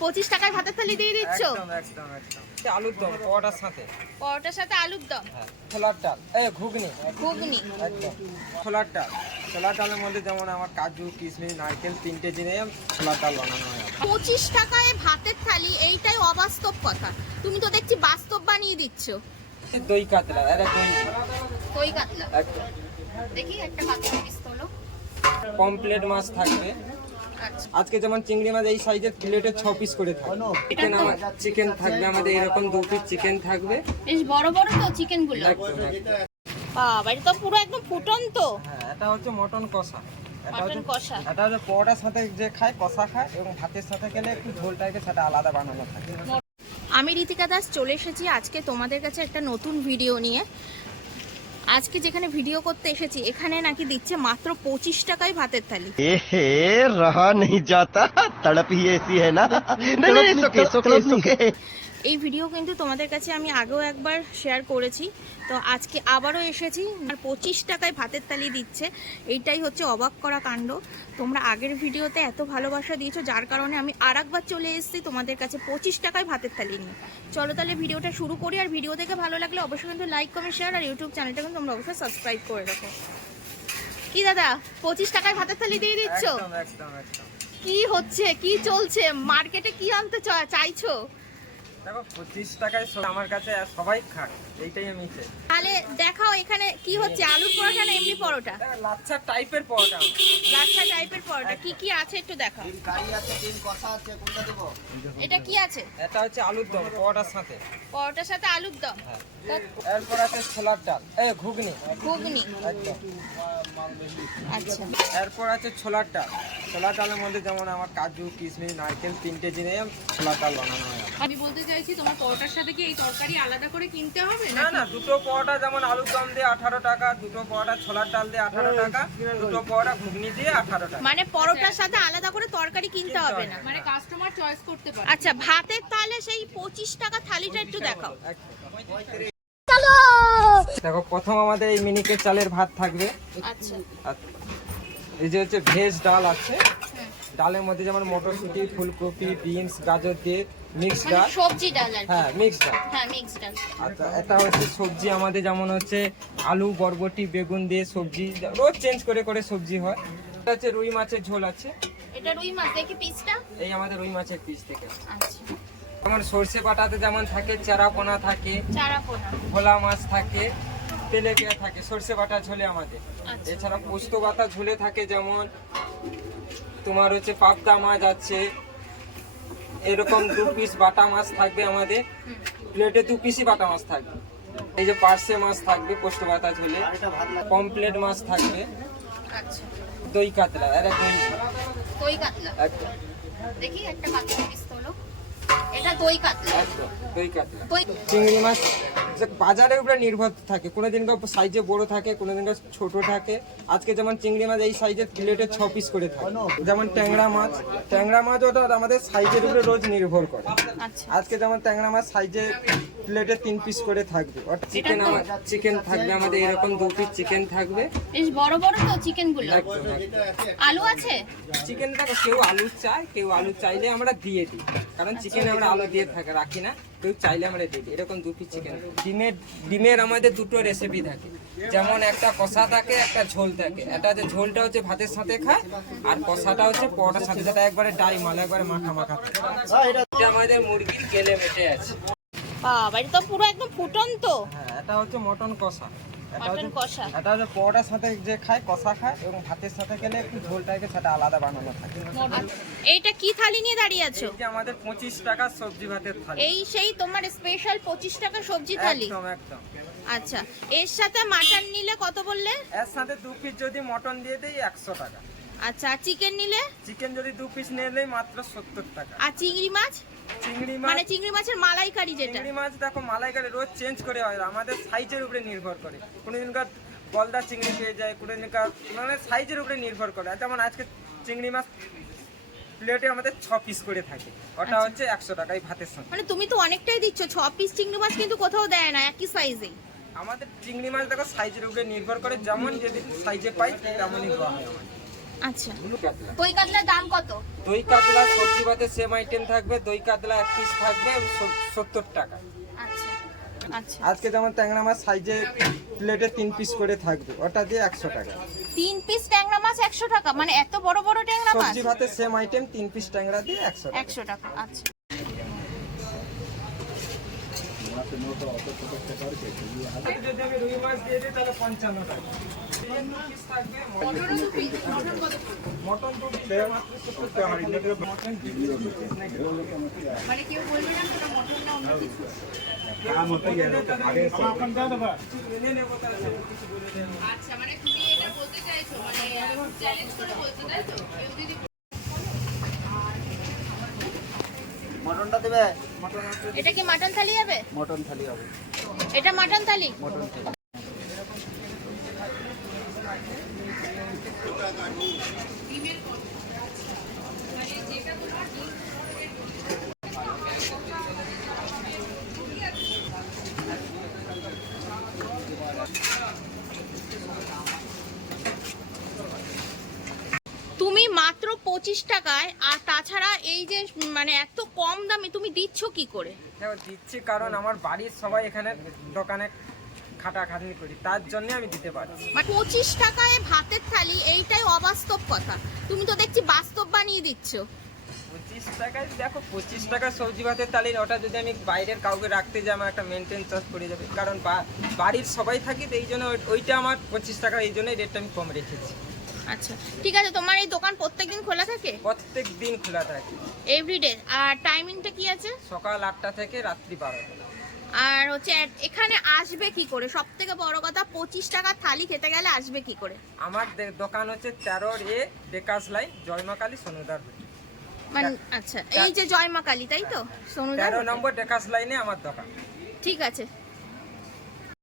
25 টাকায় ভাতের থালি দিয়ে দিচ্ছ? একদম একদম একদম। আলুর দম পরোটার সাথে। পরোটার সাথে আলুর দম। হ্যাঁ, ছোলার ডাল, ঘুগনি। ঘুগনি। একদম। ছোলার ডাল, ছোলার ডালের মধ্যে যেমন আমার কাজু, কিশমিশ, নারকেল 3টে জিনিস ছোলার ডাল বানানো হয়। 25 টাকায় ভাতের থালি, এইটাই অবাস্তব কথা। তুমি তো দেখছি বাস্তব বানিয়ে দিচ্ছ। দই কাতলা, দই কাতলা। একদম। দেখি একটা কাতলা পিস তোলো। পমপ্লেট মাছ থাকবে। আচ্ছা। আজকে যেমন চিংড়ি মাছ এই সাইজের প্লেটে 6 পিস করে থাকবে। চিকেন থাকবে আমাদের এরকম 2 পিস চিকেন থাকবে। বেশ বড় বড় তো চিকেন গুলো। একদম একদম। বাবা, এটা তো পুরো একদম ফুটন্ত। হ্যাঁ, এটা হচ্ছে মটন কষা। মটন কষা। এটা হচ্ছে পরোটার সাথে যে খায় কষা খায়, এবং ভাতের সাথে গেলে একটু ঝোলটাকে সেটা আলাদা বানানো থাকে। আমি ঋতিকা দাস চলে এসেছি আজকে তোমাদের কাছে একটা নতুন ভিডিও নিয়ে। আজকে যেখানে ভিডিও করতে এসেছি এখানে নাকি দিচ্ছে মাত্র 25 টাকায় ভাতের থালি। रहा नहीं जाता, तड़प ही ऐसी है ना। এই ভিডিও কিন্তু তোমাদের কাছে আমি আগেও একবার শেয়ার করেছি, তো আজকে আবারও এসেছি। আর 25 টাকায় ভাতের থালি দিচ্ছে, এইটাই হচ্ছে অবাক করা কাণ্ড। তোমরা আগের ভিডিওতে এত ভালোবাসা দিয়েছো, যার কারণে আমি আরেকবার চলে এসেছি তোমাদের কাছে 25 টাকায় ভাতের থালি নিয়ে। চলো তাহলে ভিডিওটা শুরু করি। আর ভিডিও দেখে ভালো লাগলে অবশ্যই কিন্তু লাইক, কমেন্ট, শেয়ার, আর ইউটিউব চ্যানেলটা কিন্তু তোমরা অবশ্যই সাবস্ক্রাইব করে রাখো। কি দাদা, 25 টাকায় ভাতের থালি দিয়ে দিচ্ছ? একদম একদম একদম। কি হচ্ছে, কি চলছে মার্কেটে, কি আনতে চাইছো? দেখো 25 টাকায় আমার কাছে সবাই খায়, এইটাই আমি চাই। তাহলে দেখাও এখানে কি হচ্ছে, আলুর পরোটা না এমনি পরোটা? লাচ্ছা টাইপের পরোটা। লাচ্ছা টাইপের পরোটা, কি কি আছে একটু দেখাও। এটা কি আছে? এটা হচ্ছে আলুর দম পরোটার সাথে। পরোটার সাথে আলুর দম। এরপর আছে ছোলার ডাল, ঘুগনি। ঘুগনি। একদম। আচ্ছা। এরপর আছে ছোলার ডাল, ছোলার ডালের মধ্যে যেমন আমার কাজু, কিশমিশ, নারকেল 3টে জিনিস ছোলার ডাল বানানো হয়। আমি বলতে চাইছি তোমার পরোটার সাথে কি এই তরকারি আলাদা করে কিনতে হবে না না, দুটো পরোটা যেমন আলুর দম দিয়ে 18 টাকা, দুটো পরোটা ছোলার ডাল দিয়ে 18 টাকা, দুটো পরোটা ঘুগনি দিয়ে 18 টাকা। মানে পরোটার সাথে আলাদা করে তরকারি কিনতে হবে না, মানে কাস্টমার চয়েস করতে পারে। আচ্ছা, ভাতের তাহলে সেই 25 টাকা থালিটা একটু দেখাও। দেখো, প্রথম আমাদের এই মিনিকেট চালের ভাত থাকবে। আচ্ছা। আর এই যে হচ্ছে ভেজ ডাল আছে, ডালের মধ্যে যেমন মটরশুঁটি, ফুলকপি, বিনস, গাজর দিয়ে মিক্স মানে ডাল। সবজি ডাল আর কি। হ্যাঁ, মিক্স ডাল। হ্যাঁ, মিক্স ডাল। আচ্ছা, এটা হচ্ছে সবজি আমাদের যেমন হচ্ছে আলু, বরবটি, বেগুন দিয়ে সবজি, রোজ চেঞ্জ করে করে সবজি হয়। এটা হচ্ছে রুই মাছের ঝোল আছে। এটা রুই মাছ, দেখি পিসটা। এই আমাদের রুই মাছের পিস থেকে। আচ্ছা। যেমন সর্ষে বাটাতে যেমন থাকে চারাপোনা থাকে, চারাপোনা। ভোলা মাছ থাকে, তেলেপিয়া থাকে সর্ষে বাটা ঝোলে আমাদের। আচ্ছা। এছাড়া পোস্ত বাটা ঝোলে থাকে যেমন তোমার হচ্ছে পাবদা মাছ আছে, এরকম 2 পিস বাটা মাছ থাকবে আমাদের প্লেটে, 2 পিসই বাটা মাছ থাকবে। এই যে পার্সে মাছ থাকবে পোস্ত বাটা ঝোলে, পমপ্লেট মাছ থাকবে। আচ্ছা। দই কাতলা, দই কাতলা। একদম। দেখি একটা কাতলা পিস তোলো। এটা দই কাতলা। একদম দই কাতলা। দই। চিংড়ি মাছ বাজারের উপরে নির্ভর থাকে, কোনোদিন সাইজে বড় থাকে, কোনোদিন ছোট থাকে। আজকে যেমন চিংড়ি মাছ এই সাইজের প্লেটে 6 পিস করে থাকে। যেমন ট্যাংরা মাছ ওটা আমাদের সাইজের উপরে রোজ নির্ভর করে। আচ্ছা। আজকে যেমন ট্যাংরা মাছ সাইজে প্লেটে 3 পিস করে থাকবে। চিকেন থাকবে আমাদের এরকম 2 পিস চিকেন থাকবে। বেশ বড় বড় তো চিকেন গুলো। একদম একদম। আলু আছে? চিকেনটা কেউ আলু চায়, কেউ আলু চাইলে আমরা দিয়ে দিই, কারণ চিকেনে আমরা আলু দিয়ে রাখি না। কেউ চাইলে আমরা দিয়ে দিই। এরকম 2 পিস চিকেন। ডিমের আমাদের দুটো রেসিপি থাকে, যেমন একটা কষা থাকে, একটা ঝোল থাকে। এটা যে ঝোলটা হচ্ছে ভাতের সাথে খায়, আর কষাটা হচ্ছে পরোটার সাথে, যেটা একবারে ডাই মাল, একবারে মাখা মাখা থাকে। এটা আমাদের মুরগির কেলে মেটে আছে। বাবা, এটা তো পুরো একদম ফুটন্ত। হ্যাঁ, এটা হচ্ছে মটন কষা। মটন কষা। এটা হচ্ছে পরোটার সাথে যে খায় কষা খায়, এবং ভাতের সাথে গেলে একটু ঝোলটাকে সেটা আলাদা বানানো থাকে। এইটা কি থালি নিয়ে দাঁড়িয়ে আছো? এই যে আমাদের 25 টাকা সবজি ভাতের থালি। এই সেই তোমার স্পেশাল 25 টাকা সবজি থালি? একদম একদম। আচ্ছা, এর সাথে মাটন নিলে কত বললে? এর সাথে 2 পিস যদি মটন দিয়ে দেই 100 টাকা। আচ্ছা, আর চিকেন নিলে? চিকেন যদি 2 পিস নিলেই মাত্র 70 টাকা। আর চিংড়ি মাছ? চিংড়ি মানে মাছ, চিংড়ি মাছের মালাইকারি যেটা? চিংড়ি মাছ দেখো মালাইকারি রোজ চেঞ্জ করে হয়, আমাদের সাইজের উপরে নির্ভর করে। কোনোদিনকার গলদা চিংড়ি পেয়ে যায়, কোনোদিনকার মানে সাইজের উপরে নির্ভর করে। যেমন আজকে চিংড়ি মাছ প্লেটে আমাদের 6 পিস করে থাকে, ওটা হচ্ছে 100 টাকায় ভাতের সঙ্গে। মানে তুমি তো অনেকটাই দিচ্ছ। 6 পিস চিংড়ি মাছ কিন্তু কোথাও দেয় না একই সাইজেই। আমাদের চিংড়ি মাছ দেখো সাইজের উপরে নির্ভর করে, যেমন যদি সাইজে পাই তেমনই দেওয়া হয় আমাদের। আচ্ছা, কাতলা। দই কাতলার দাম কত? দই কাতলা সবজি ভাতে সেম আইটেম থাকবে, দই কাতলা 1 পিস থাকবে 70 টাকা। আচ্ছা আচ্ছা, আজকে যেমন ট্যাংরা মাছ সাইজে প্লেটে 3 পিস করে থাকবে, ওটা দিয়ে 100 টাকা। 3 পিস ট্যাংরা মাছ 100 টাকা, মানে এত বড় বড় ট্যাংরা মাছ সবজি ভাতে সেম আইটেম 3 পিস ট্যাংরা দিয়ে 100 টাকা। 100 টাকা। আচ্ছা, যদি আমি রুই মাছ দিয়ে দিই তাহলে 55 টাকা। মটন তো মাত্র 70 টাকা। মটন মানে কেউ বলবে না ওটা মটন না অন্য কিছু? আচ্ছা, মানে তুমি এটা বলতে চাইছো, মানে চ্যালেঞ্জ করে বলছো তাই তো? কেউ যদি মটনটা দেবে? এটা কি মাটন থালি হবে? মটন থালি হবে। এটা মাটন থালি? মটন থালি। তুমি মাত্র 25 টাকায়, আর তাছাড়া এই যে মানে এত কম দামে তুমি দিচ্ছ কি করে? দেখো দিচ্ছি কারণ আমার বাড়ির সবাই এখানে দোকানে খাটাখাটনি করি, তার জন্য আমি দিতে পারছি। মানে 25 টাকায় ভাতের থালি, এইটাই অবাস্তব কথা। তুমি তো দেখছি বাস্তব বানিয়ে দিচ্ছ। 25 টাকায় দেখো, 25 টাকা সবজি ভাতের থালি, ওটা যদি আমি বাইরের কাউকে রাখতে যাই আমার একটা মেনটেন চার্জ পড়ে যাবে, কারণ বাড়ির সবাই থাকি, তো এই জন্য ওইটা আমার 25 টাকা, এই জন্যই রেটটা আমি কম রেখেছি। আচ্ছা ঠিক আছে, তোমার এই দোকান প্রত্যেকদিন খোলা থাকে? প্রত্যেক দিন খোলা থাকে, এভরিডে। আর টাইমিংটা কি আছে? সকাল 8টা থেকে রাত্রি 12টা। আর হচ্ছে এখানে আসবে কি করে? সব থেকে বড় কথা, 25 টাকা থালি খেতে গেলে আসবে কি করে? আমার দোকান হচ্ছে 13A ডেকাস লাইন, জয়মা কালী সোনুদার। মানে আচ্ছা, এই যে জয় মা কালী, তাই তো? সোনুদা 13 নম্বর ডেকাস লাইনে আমার দোকান। ঠিক আছে।